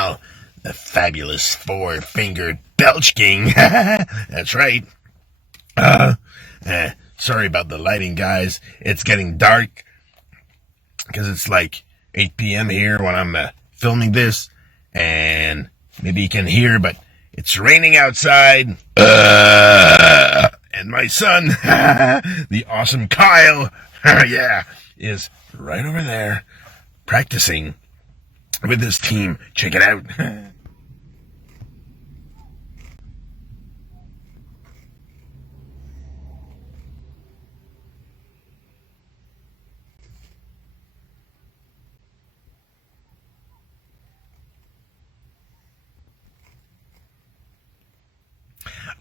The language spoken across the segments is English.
pal, the fabulous four-fingered Belch King. That's right. Sorry about the lighting, guys. It's getting dark because it's like 8 p.m. here when I'm filming this, and maybe you can hear, but it's raining outside. And my son, the awesome Kyle, yeah, is right over there practicing with his team. Check it out.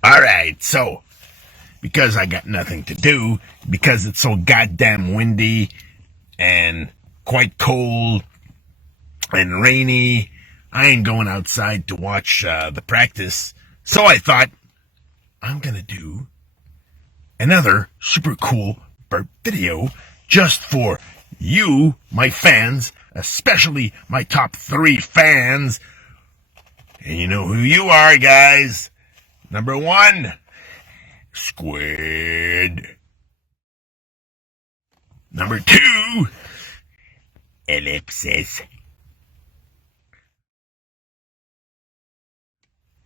Alright, so, because I got nothing to do, because it's so goddamn windy and quite cold and rainy, I ain't going outside to watch the practice. So I thought, I'm gonna do another super cool burp video just for you, my fans, especially my top 3 fans. And you know who you are, guys. Number 1, Squid. Number 2, Ellipsis.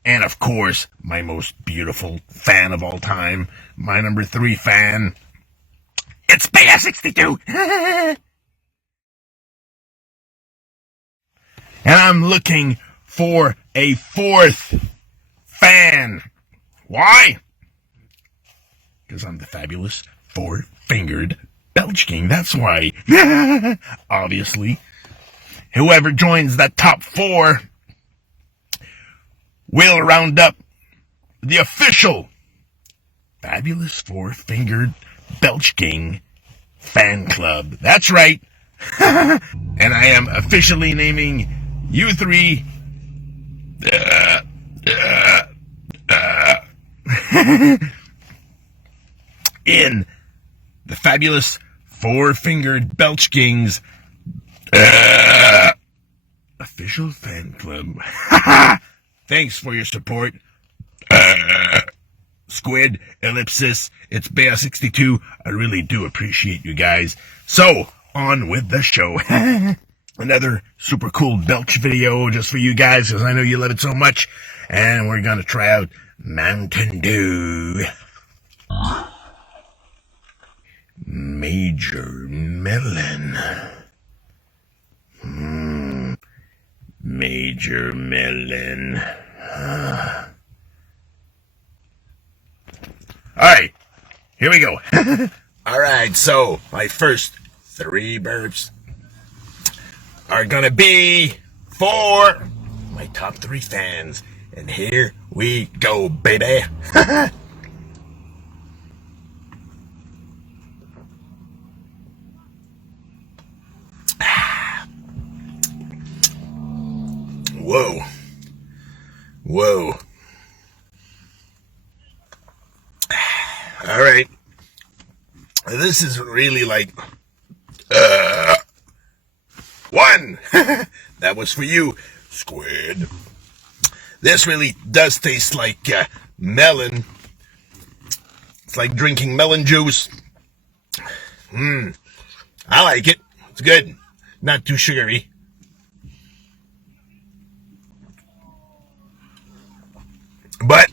And of course, my most beautiful fan of all time, my number 3 fan, it's Beta 62. And I'm looking for a 4th fan. Why? Because I'm the fabulous four-fingered Belch King. That's why. Obviously. Whoever joins that top 4 will round up the official fabulous four-fingered Belch King fan club. That's right. And I am officially naming you 3 in the fabulous four-fingered Belch King's official fan club. Thanks for your support. Squid, Ellipsis, it's Bea 62. I really do appreciate you guys. So, on with the show. Another super cool Belch video just for you guys, because I know you love it so much. And we're going to try out Mountain Dew. Major Melon. Major Melon. Alright, here we go. Alright, so my first 3 burps are gonna be for my top 3 fans. And here we go, baby. Whoa. Whoa. All right. This is really like 1. That was for you, Squid. This really does taste like melon. It's like drinking melon juice. I like it. It's good. Not too sugary. But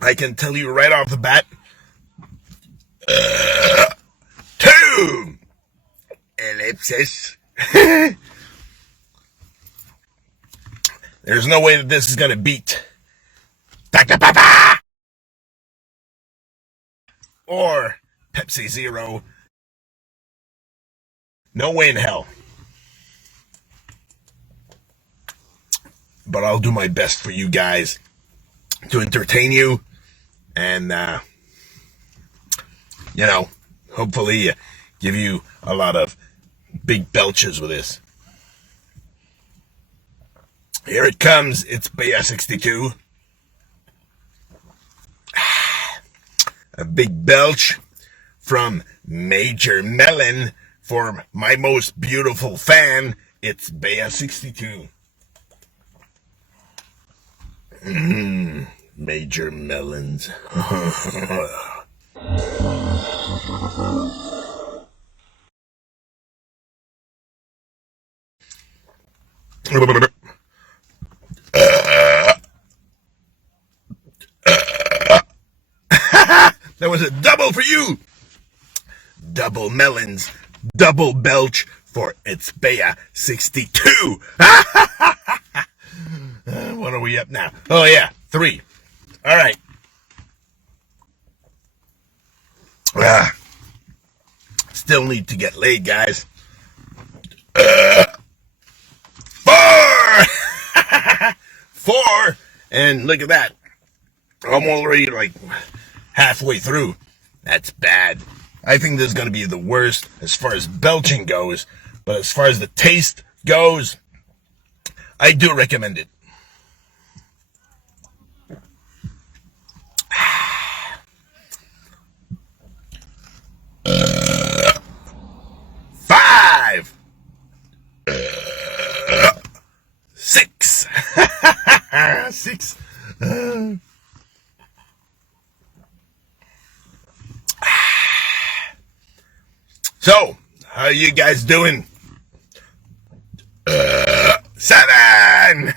I can tell you right off the bat, 2 Ellipsis. There's no way that this is going to beat Dr. Papa or Pepsi Zero. No way in hell. But I'll do my best for you guys to entertain you and, hopefully give you a lot of big belches with this. Here it comes. It's Bea 62. A big belch from Major Melon for my most beautiful fan. It's Bea 62. Major melons. That was a double for you. Double melons, double Belch for its Baya 62. What are we up now? Oh yeah, 3. All right. Still need to get laid, guys. 4. 4, and look at that. I'm already like halfway through. That's bad. I think this is going to be the worst as far as belching goes, but as far as the taste goes, I do recommend it. Five. 6. 6. So, how you guys doing? 7.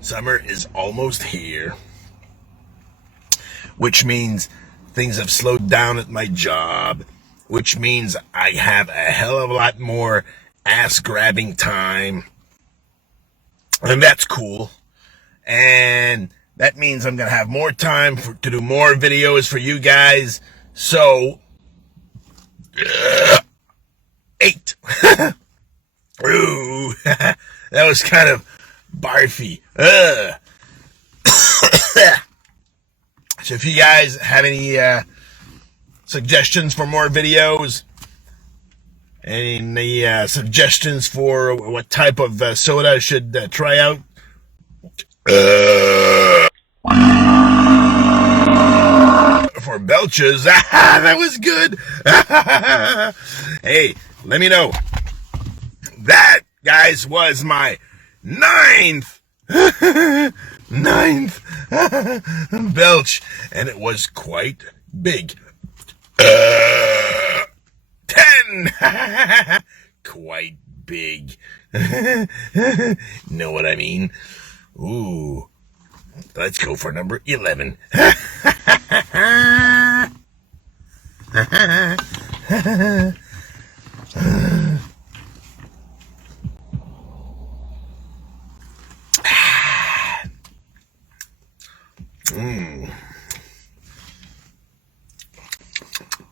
Summer is almost here, which means things have slowed down at my job, which means I have a hell of a lot more ass-grabbing time, and that's cool. And that means I'm going to have more time to do more videos for you guys. So, 8. Ooh, that was kind of barfy. So if you guys have any suggestions for more videos, any suggestions for what type of soda I should try out, for Belches, that was good. Hey, let me know. That, guys, was my 9th Belch, and it was quite big. 10. Quite big. Know what I mean? Ooh. Let's go for number 11.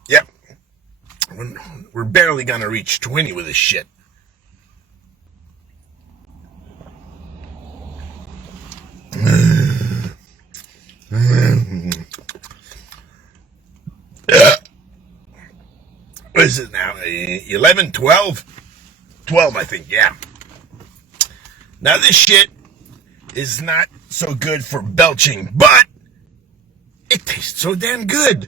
Yep. We're barely gonna reach 20 with this shit. What is it now? 11, 12? 12, I think, yeah. Now, this shit is not so good for belching, but it tastes so damn good.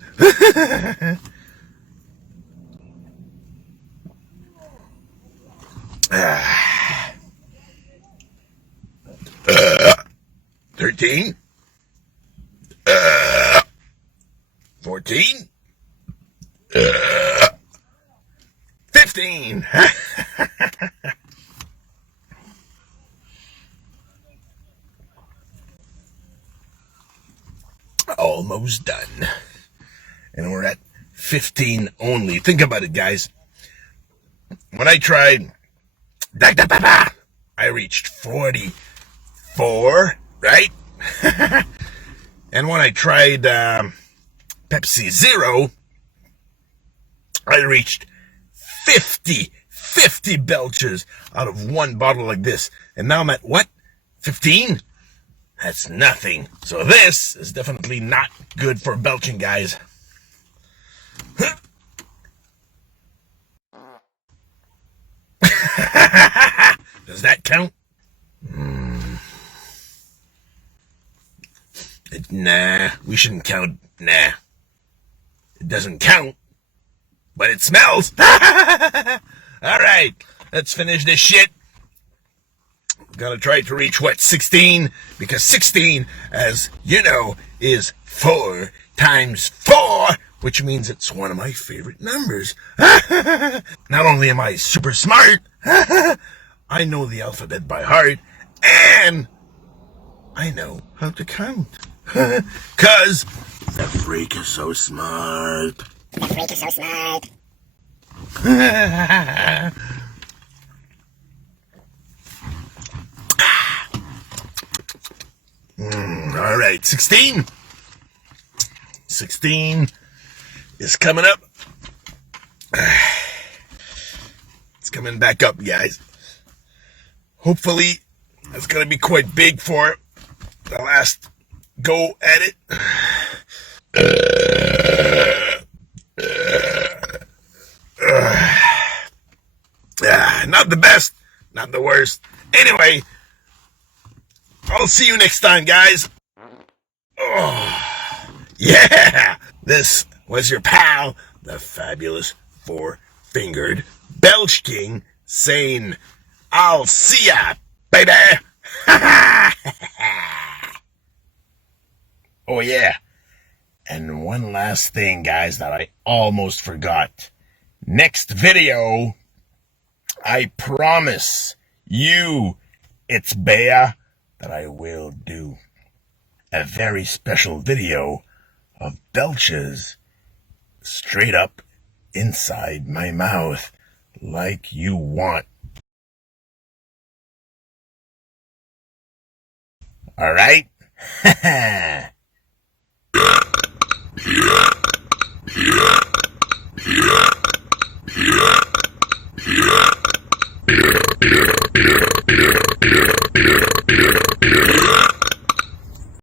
13. 14. 15. Almost done. And we're at 15 only. Think about it, guys. When I tried, I reached 44, right? And when I tried Pepsi Zero, I reached 50 belches out of one bottle like this. And now I'm at what? 15? That's nothing. So this is definitely not good for belching, guys. Does that count? Nah, we shouldn't count. Nah. It doesn't count. But it smells. Alright, let's finish this shit. Gonna try to reach, 16? Because 16, as you know, is 4 times 4, which means it's one of my favorite numbers. Not only am I super smart, I know the alphabet by heart, and I know how to count. Cause the freak is so smart. The freak is so smart. All right, 16. 16 is coming up. It's coming back up, guys. Hopefully, it's going to be quite big for the last go at it. Not the best, not the worst. Anyway, I'll see you next time, guys. Oh, yeah! This was your pal, the fabulous four-fingered Belch King, saying, I'll see ya, baby! Oh, yeah. And one last thing, guys, that I almost forgot. Next video, I promise you, it's Bea, that I will do a very special video of Belches straight up inside my mouth like you want. All right? Yeah.